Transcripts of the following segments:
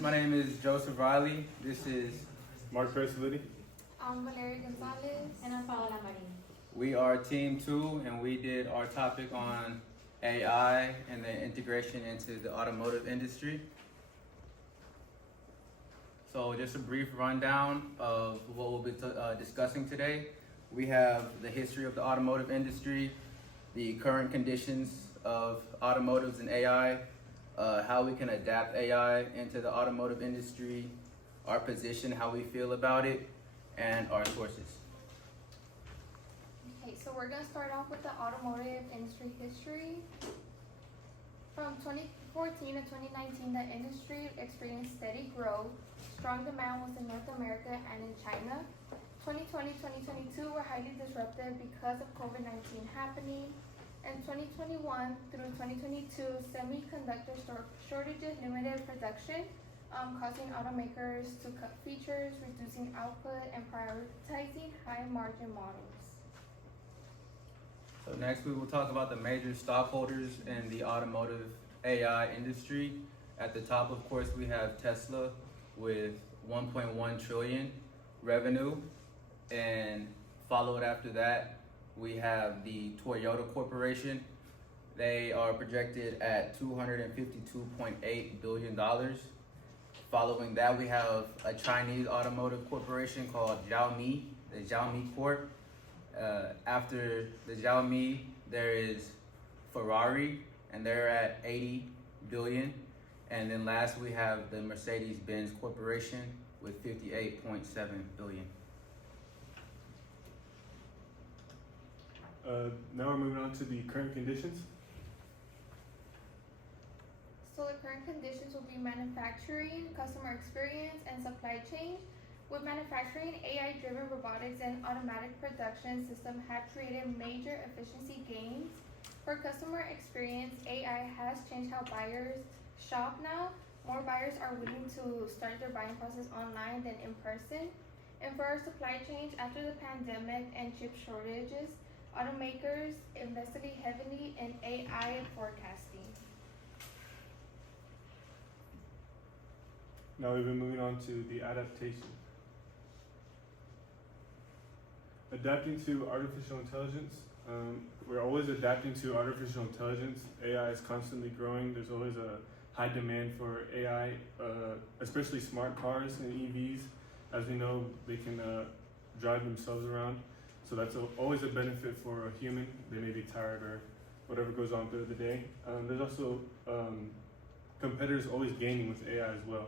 My name is Joseph Riley. This is Mark Percivality. I'm Valeria Gonzalez. And I'm Paola Marin. we are Team 2, and we did our topic on AI and the integration into the automotive industry. So just a brief rundown of what we'll be discussing today. We have the history of the automotive industry, the current conditions of automotives and AI, how we can adapt AI into the automotive industry, our position, how we feel about it, and our sources. Okay, so we're gonna start off with the automotive industry history. From 2014 to 2019, the industry experienced steady growth. Strong demand was in North America and in China. 2020-2022 were highly disruptive because of COVID-19 happening. In 2021 through 2022, semiconductor shortages limited production, causing automakers to cut features, reducing output, and prioritizing high-margin models. So next we will talk about the major stockholders in the automotive AI industry. At the top, of course, we have Tesla with 1.1 trillion revenue, and followed after that we have the Toyota Corporation. They are projected at $252.8 billion. Following that, we have a Chinese automotive corporation called Xiaomi, the Xiaomi Corp. After the Xiaomi, there is Ferrari, and they're at 80 billion. And then last, we have the Mercedes-Benz Corporation with 58.7 billion. Now we're moving on to the current conditions. So the current conditions will be manufacturing, customer experience, and supply chain. With manufacturing, AI-driven robotics and automatic production systems have created major efficiency gains. For customer experience, AI has changed how buyers shop now. More buyers are willing to start their buying process online than in person. And for our supply chain, after the pandemic and chip shortages, automakers invested heavily in AI forecasting. Now we've been moving on to the adaptation. Adapting to artificial intelligence. We're always adapting to artificial intelligence. AI is constantly growing. There's always a high demand for AI, especially smart cars and EVs. As we know, they can drive themselves around. So that's always a benefit for a human. They may be tired or whatever goes on through the day. There's also competitors always gaining with AI as well.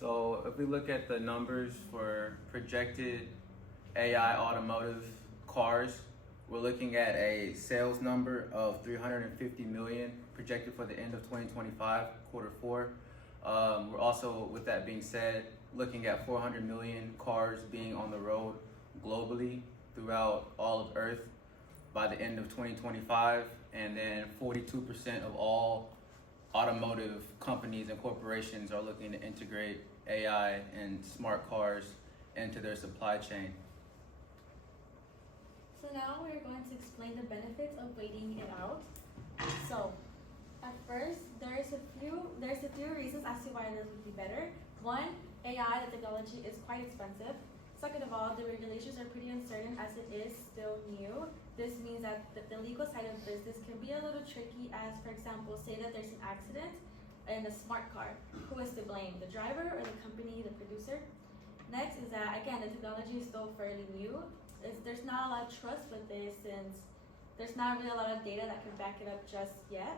So if we look at the numbers for projected AI automotive cars, we're looking at a sales number of 350 million projected for the end of 2025, quarter four. We're also, with that being said, looking at 400 million cars being on the road globally throughout all of Earth by the end of 2025, and then 42% of all automotive companies and corporations are looking to integrate AI and smart cars into their supply chain. So now we're going to explain the benefits of waiting it out. So at first, there's a few reasons as to why this would be better. One, AI, the technology is quite expensive. Second of all, the regulations are pretty uncertain as it is still new. This means that the legal side of business can be a little tricky, as for example, say that there's an accident in a smart car. Who is to blame, the driver or the company, the producer? Next is that, again, the technology is still fairly new. There's not a lot of trust with this since there's not really a lot of data that can back it up just yet.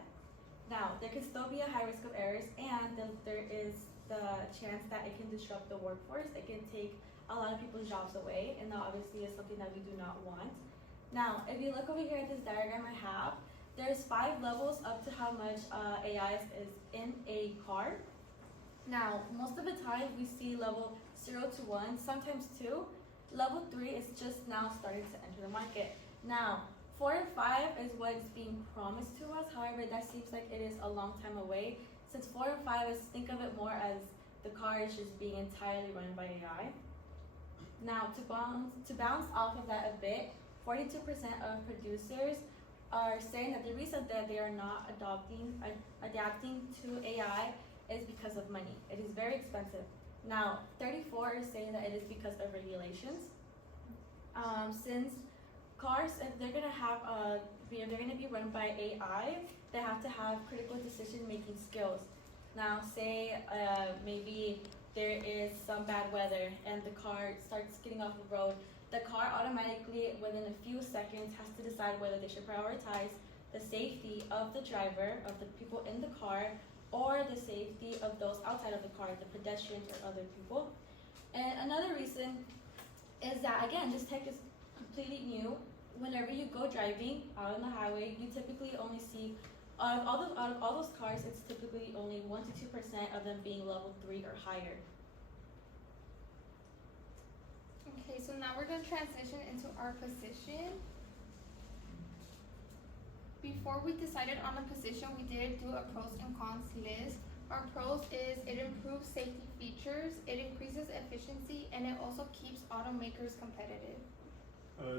Now, there can still be a high risk of errors, and then there is the chance that it can disrupt the workforce. It can take a lot of people's jobs away, and that obviously is something that we do not want. Now, if you look over here at this diagram I have, there's 5 levels up to how much AI is in a car. Now, most of the time we see level 0 to 1, sometimes 2. Level 3 is just now starting to enter the market. Now, 4 and 5 is what's being promised to us. However, that seems like it is a long time away. Since 4 and 5 is, think of it more as the car is just being entirely run by AI. Now, to bounce off of that a bit, 42% of producers are saying that the reason that they are not adapting to AI is because of money. It is very expensive. Now, 34 is saying that it is because of regulations. Since cars, if they're gonna have if they're gonna be run by AI, they have to have critical decision-making skills. Now, say maybe there is some bad weather and the car starts getting off the road. The car automatically, within a few seconds, has to decide whether they should prioritize the safety of the driver, of the people in the car, or the safety of those outside of the car, the pedestrians or other people. And another reason is that, again, this tech is completely new. Whenever you go driving out on the highway, you typically only see, out of all those cars, it's typically only 1 to 2% of them being level 3 or higher. Okay, so now we're going to transition into our position. Before we decided on a position, we did do a pros and cons list. Our pros is it improves safety features, it increases efficiency, and it also keeps automakers competitive.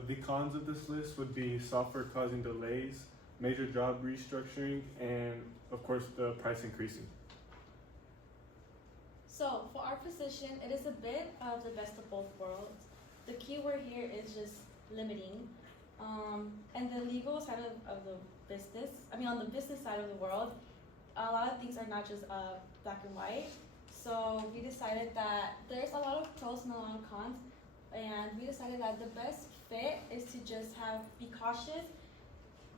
The cons of this list would be software causing delays, major job restructuring, and of course the price increasing. So for our position, it is a bit of the best of both worlds. The key word here is just limiting. And the legal side of the business, on the business side of the world, a lot of things are not just black and white. So we decided that there's a lot of pros and a lot of cons, and we decided that the best fit is to just be cautious.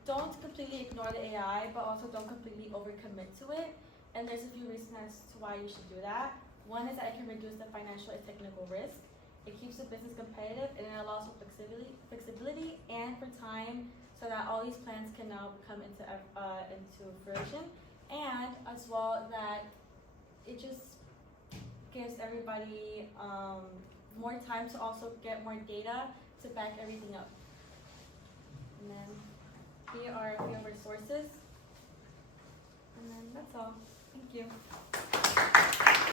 Don't completely ignore the AI, but also don't completely overcommit to it. And there's a few reasons as to why you should do that. One is that it can reduce the financial and technical risk. It keeps the business competitive, and it allows for flexibility and for time, so that all these plans can now come into fruition. And as well, that it just gives everybody more time to also get more data to back everything up. And then here are a few of our sources. And then that's all. Thank you.